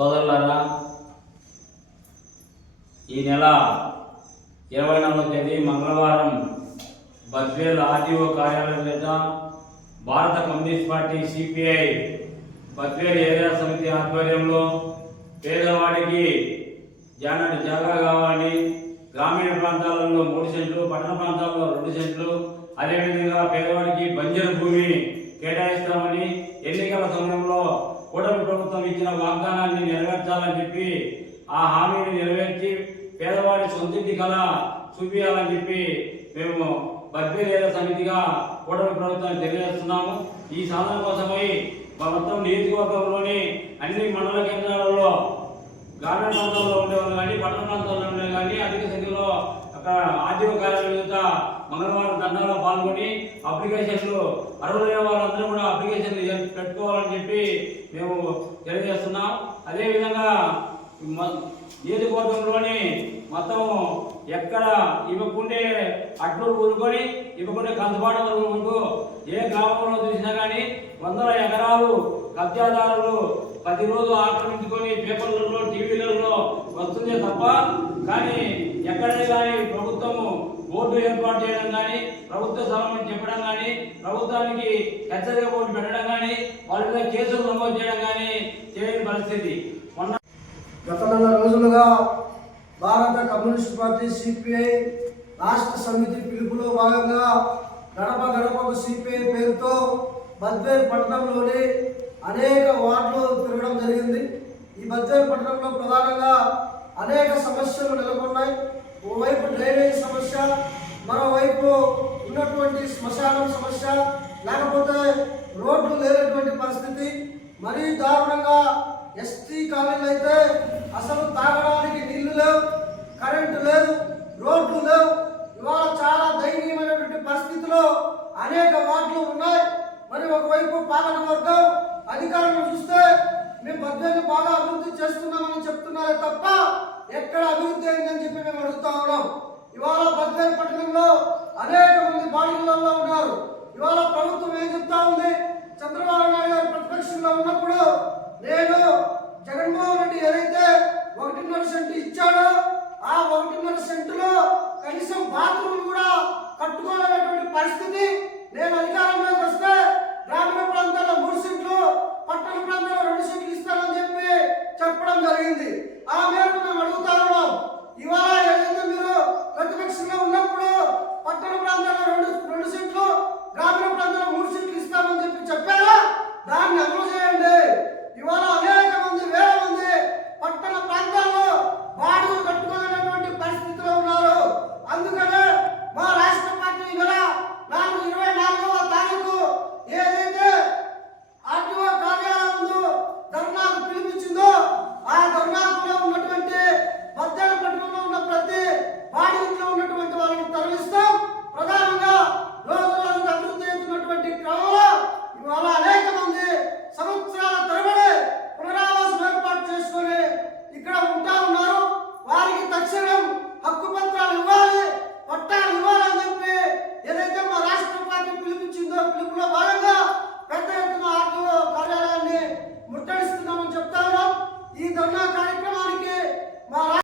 సోదరులారా, ఈ నెల 24వ తేదీ మంగళవారం బద్వేల్ ఆర్టీఓ కార్యాలయం వద్ద భారత communist party CPI Badvel area సమితి ఆధ్వర్యంలో పేదవాడికి జాగా కావాలని, గ్రామీణ ప్రాంతాలలో 3 సెంట్లు, పట్టణ ప్రాంతాల్లో 2 సెంట్లు, అదేవిధంగా పేదవాడికి బంజరు భూమి కేటాయిస్తామని ఎన్నికల సమయంలో కూటమి ప్రభుత్వం ఇచ్చిన వాగ్దానాన్ని నెరవేర్చాలని చెప్పి, ఆ హామీని నెరవేర్చి పేదవాడి సొంతింటి కళ చూపించాలని చెప్పి మేము బద్వేల్ ఏరియా సమితిగా కూటమి ప్రభుత్వాన్ని తెలియజేస్తున్నాము. ఈ సాధన కోసమై మొత్తం నియోజకవర్గంలోని అన్ని మండల కేంద్రాలలో గ్రామీణ ప్రాంతాల్లో ఉండేవాళ్ళు కానీ, పట్టణ ప్రాంతాల్లో ఉండే కానీ అధిక సంఖ్యలో అక్కడ ఆర్టీఓ కార్యాలయం యొక్క మంగళవారం దండాలో పాల్గొని అప్లికేషన్లు అర్హులైన వాళ్ళందరూ కూడా అప్లికేషన్లు పెట్టుకోవాలని చెప్పి మేము తెలియజేస్తున్నాం. అదేవిధంగా నియోజకవర్గంలోని మొత్తం ఎక్కడ ఇవ్వకుంటే అట్లు ఊరుకొని ఇవ్వకుంటే కంచుబాట వరకు ఏ గ్రామంలో చూసినా కానీ 100 ఎకరాలు కబ్జాదారులు ప్రతిరోజు ఆక్రమించుకొని పేపర్లలో, టీవీలలో వస్తుందే తప్ప కానీ ఎక్కడే కానీ ప్రభుత్వము బోర్డు ఏర్పాటు చేయడం కానీ, ప్రభుత్వ స్థలం చెప్పడం కానీ, ప్రభుత్వానికి హెచ్చరిక బోర్డు పెట్టడం కానీ, వాళ్ళ మీద కేసులు నమోదు చేయడం కానీ చేయని పరిస్థితి. గత 4 రోజులుగా భారత కమ్యూనిస్ట్ పార్టీ సిపిఐ రాష్ట్ర సమితి పిలుపులో భాగంగా గడప గడపకు సిపిఐ పేరుతో బద్వేల్ పట్టణంలోని అనేక వార్డులు తిరగడం జరిగింది. ఈ బద్వేల్ పట్టణంలో ప్రధానంగా అనేక సమస్యలు నెలకొన్నాయి. ఓవైపు డ్రైనేజ్ సమస్య, మరోవైపు ఉన్నటువంటి శ్మశానం సమస్య, లేకపోతే రోడ్లు లేనటువంటి పరిస్థితి. మరీ దారుణంగా ఎస్టీ కాలనీలు అయితే అసలు తాగడానికి నీళ్లు లేవు, కరెంటు లేదు, రోడ్లు లేవు. ఇవాళ చాలా దయనీయమైనటువంటి పరిస్థితిలో అనేక వార్డులు ఉన్నాయి. మరి ఒకవైపు పాలక వర్గం అధికారులను చూస్తే మేము బద్వేలు బాగా అభివృద్ధి చేస్తున్నామని చెప్తున్నారే తప్ప ఎక్కడ అభివృద్ధి అయిందని చెప్పి మేము అడుగుతా ఉన్నాం. ఇవాళ బద్వేలు పట్టణంలో అనేక మంది బాధితులలో ఉన్నారు. ఇవాళ ప్రభుత్వం ఏం చెప్తా ఉంది? చంద్రబాబు నాయుడు గారు ప్రతిపక్షంలో ఉన్నప్పుడు నేను జగన్మోహన్ రెడ్డి ఏదైతే 1.5 సెంటు ఇచ్చాడో ఆ 1.5 సెంటులో కనీసం బాత్రూమ్ కూడా కట్టుకోలేనటువంటి పరిస్థితి నేను